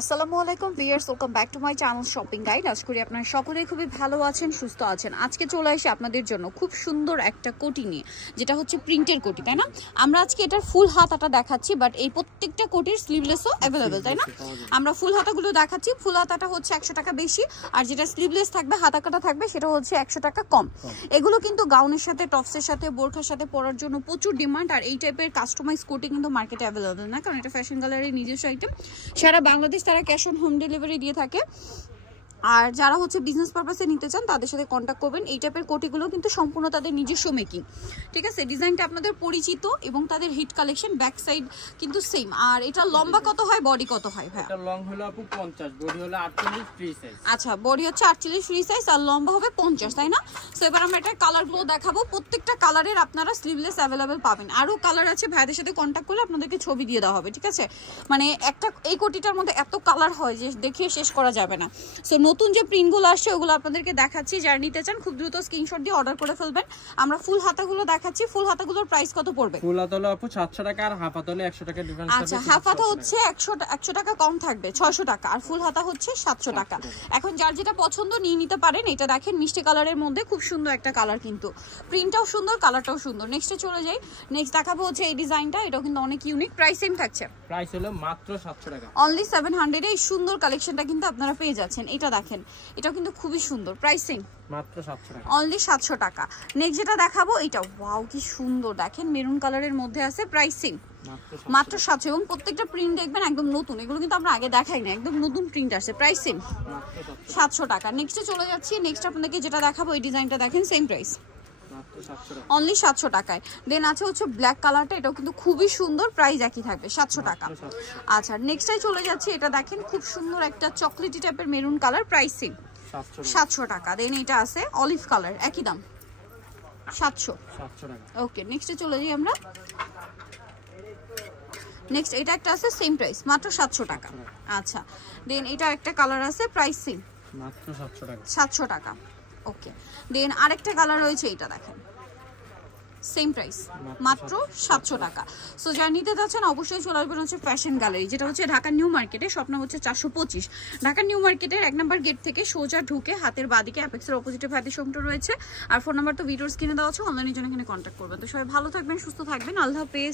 আসসালামু আলাইকুম viewers, welcome back to my channel shopping guide. আশা করি আপনারা সকলেই খুবই ভালো আছেন, সুস্থ আছেন। আজকে চলে আসি আপনাদের জন্য খুব সুন্দর একটা কোটি নিয়ে, যেটা হচ্ছে প্রিন্টের কোটি, তাই না? আমরা আজকে এটার ফুল হাতাটা দেখাচ্ছি, বাট এই প্রত্যেকটা কোটির স্লিভলেসও অ্যাভেলেবেল, তাই না? আমরা ফুল হাতাগুলো দেখাচ্ছি। ফুল হাতাটা হচ্ছে 100 টাকা বেশি, আর যেটা স্লিভলেস থাকবে, হাতা কাটা থাকবে, সেটা হচ্ছে 100 টাকা কম। এগুলো কিন্তু গাউনের সাথে, টপসের সাথে, বোরখার সাথে পরার জন্য প্রচুর ডিমান্ড। আর এই টাইপের কাস্টমাইজ কোটি কিন্তু মার্কেটে অ্যাভেলেবেল না, কারণ এটা ফ্যাশন গ্যালারির নিজস্ব আইটেম। সারা বাংলাদেশ তারা ক্যাশ অন হোম ডেলিভারি দিয়ে থাকে। আর যারা হচ্ছে বিজনেস পারপাসে নিতে চান তাদের সাথে কন্ট্যাক্ট করবেন। এই টাইপের কোটিগুলো কিন্তু সম্পূর্ণ তাদের নিজস্ব মেকিং, ঠিক আছে? ডিজাইনটা আপনাদের পরিচিত এবং তাদের হিট কালেকশন। ব্যাক সাইড কিন্তু সেম। আর এটা লম্বা কত হয়, বডি কত হয় ভাই? এটা লং হলো আপু 50, বডি হলো 48 ফ্রি সাইজ। আচ্ছা, বডি হচ্ছে 48 ফ্রি সাইজ আর লম্বা হবে 50, তাই না? সো এবার আমরা এটা কালারগুলো দেখাবো। প্রত্যেকটা কালারের আপনারা স্লিভলেস অ্যাভেলেবেল পাবেন। আরও কালার আছে, ভাইদের সাথে কন্ট্যাক্ট করলে আপনাদেরকে ছবি দিয়ে দেওয়া হবে, ঠিক আছে? মানে এই কোটিটার মধ্যে এত কালার হয় যে দেখিয়ে শেষ করা যাবে না। সো নতুন যে প্রিন্টগুলো আসছে ওগুলো আপনাদেরকে দেখাচ্ছি। যারা নিতে চান খুব দ্রুত স্ক্রিনশট দিয়ে অর্ডার করে ফেলবেন। আমরা ফুল হাতাগুলো দেখাচ্ছি। ফুল হাতাগুলোর প্রাইস কত পড়বে? ফুল হাতা হলো আপু 700 টাকা, আর হাফ হাতা হলো 100 টাকা ডিফারেন্স আছে। আচ্ছা, হাফ হাতা হচ্ছে 100 টাকা কম থাকবে, 600 টাকা, আর ফুল হাতা হচ্ছে 700 টাকা। এখন যার যেটা পছন্দ নিয়ে নিতে পারেন। এটা দেখেন মিষ্টি কালারের মধ্যে খুব সুন্দর একটা কালার, কিন্তু প্রিন্টটাও সুন্দর, কালারটাও সুন্দর। নেক্সটে চলে যাই। নেক্সট দেখাবো হচ্ছে এই ডিজাইনটা। এটাও কিন্তু অনেক ইউনিক। প্রাইস সেম থাকছে, প্রাইস হলো মাত্র 700 টাকা। অনলি 700 এই সুন্দর কালেকশনটা কিন্তু আপনারা পেয়ে যাচ্ছেন। এটা দেখেন, এটাও কিন্তু খুবই সুন্দর। প্রাইস সেম, মাত্র 700 টাকা, অনলি 700 টাকা। নেক্সট যেটা দেখাবো, এটা ওয়াও কি সুন্দর, দেখেন মেরুন কালারের মধ্যে আছে। প্রাইস সেম, মাত্র 700। এবং প্রত্যেকটা প্রিন্ট দেখবেন একদম নতুন, এগুলো কিন্তু আমরা আগে দেখাই না, একদম নতুন প্রিন্ট আসছে। প্রাইস সেম, 700 টাকা। নেক্সটে চলে যাচ্ছি। নেক্সট আপনাদেরকে যেটা দেখাবো, এই ডিজাইনটা দেখেন, সেম প্রাইস, অনলি 700 টাকায়। দেন আছে হচ্ছে ব্ল্যাক কালারটা, এটাও কিন্তু খুবই সুন্দর। প্রাইস একই থাকবে, 700 টাকা। আচ্ছা, নেক্সটটাই চলে যাচ্ছি। এটা দেখেন খুব সুন্দর একটা চকলেটি টাইপের মেরুন কালার। প্রাইস সেম, 700 টাকা। দেন এটা আছে অলিভ কালার, একই দাম, 700 টাকা। ওকে, নেক্সটে চলে যাই আমরা। নেক্সট এটা একটা আছে, সেম প্রাইস, মাত্র 700 টাকা। আচ্ছা, দেন এটা একটা কালার আছে, প্রাইস সেম, মাত্র 700 টাকা, 700 টাকা। ওকে, দেন আরেকটা কালার রয়েছে, এটা দেখেন, সেম প্রাইস, মাত্র 700 টাকা। সো যারা নিতে যাচ্ছেন অবশ্যই চলে আসবেন হচ্ছে ফ্যাশন গ্যালারি, যেটা হচ্ছে ঢাকা নিউ মার্কেটে। স্বপ্ন হচ্ছে 425 ঢাকা নিউ মার্কেটের 1 নম্বর গেট থেকে সোজা ঢুকে হাতের বাদিকে অ্যাপেক্সের অপোজিটে ভাতি শোরুমটা রয়েছে। আর ফোন নাম্বার তো ভিডিওর স্ক্রিনে দেওয়া আছে, অনলাইনের জন্য এখানে কন্ট্যাক্ট করবেন। তো সবাই ভালো থাকবেন, সুস্থ থাকবেন, আল্লাহ হাফেজ।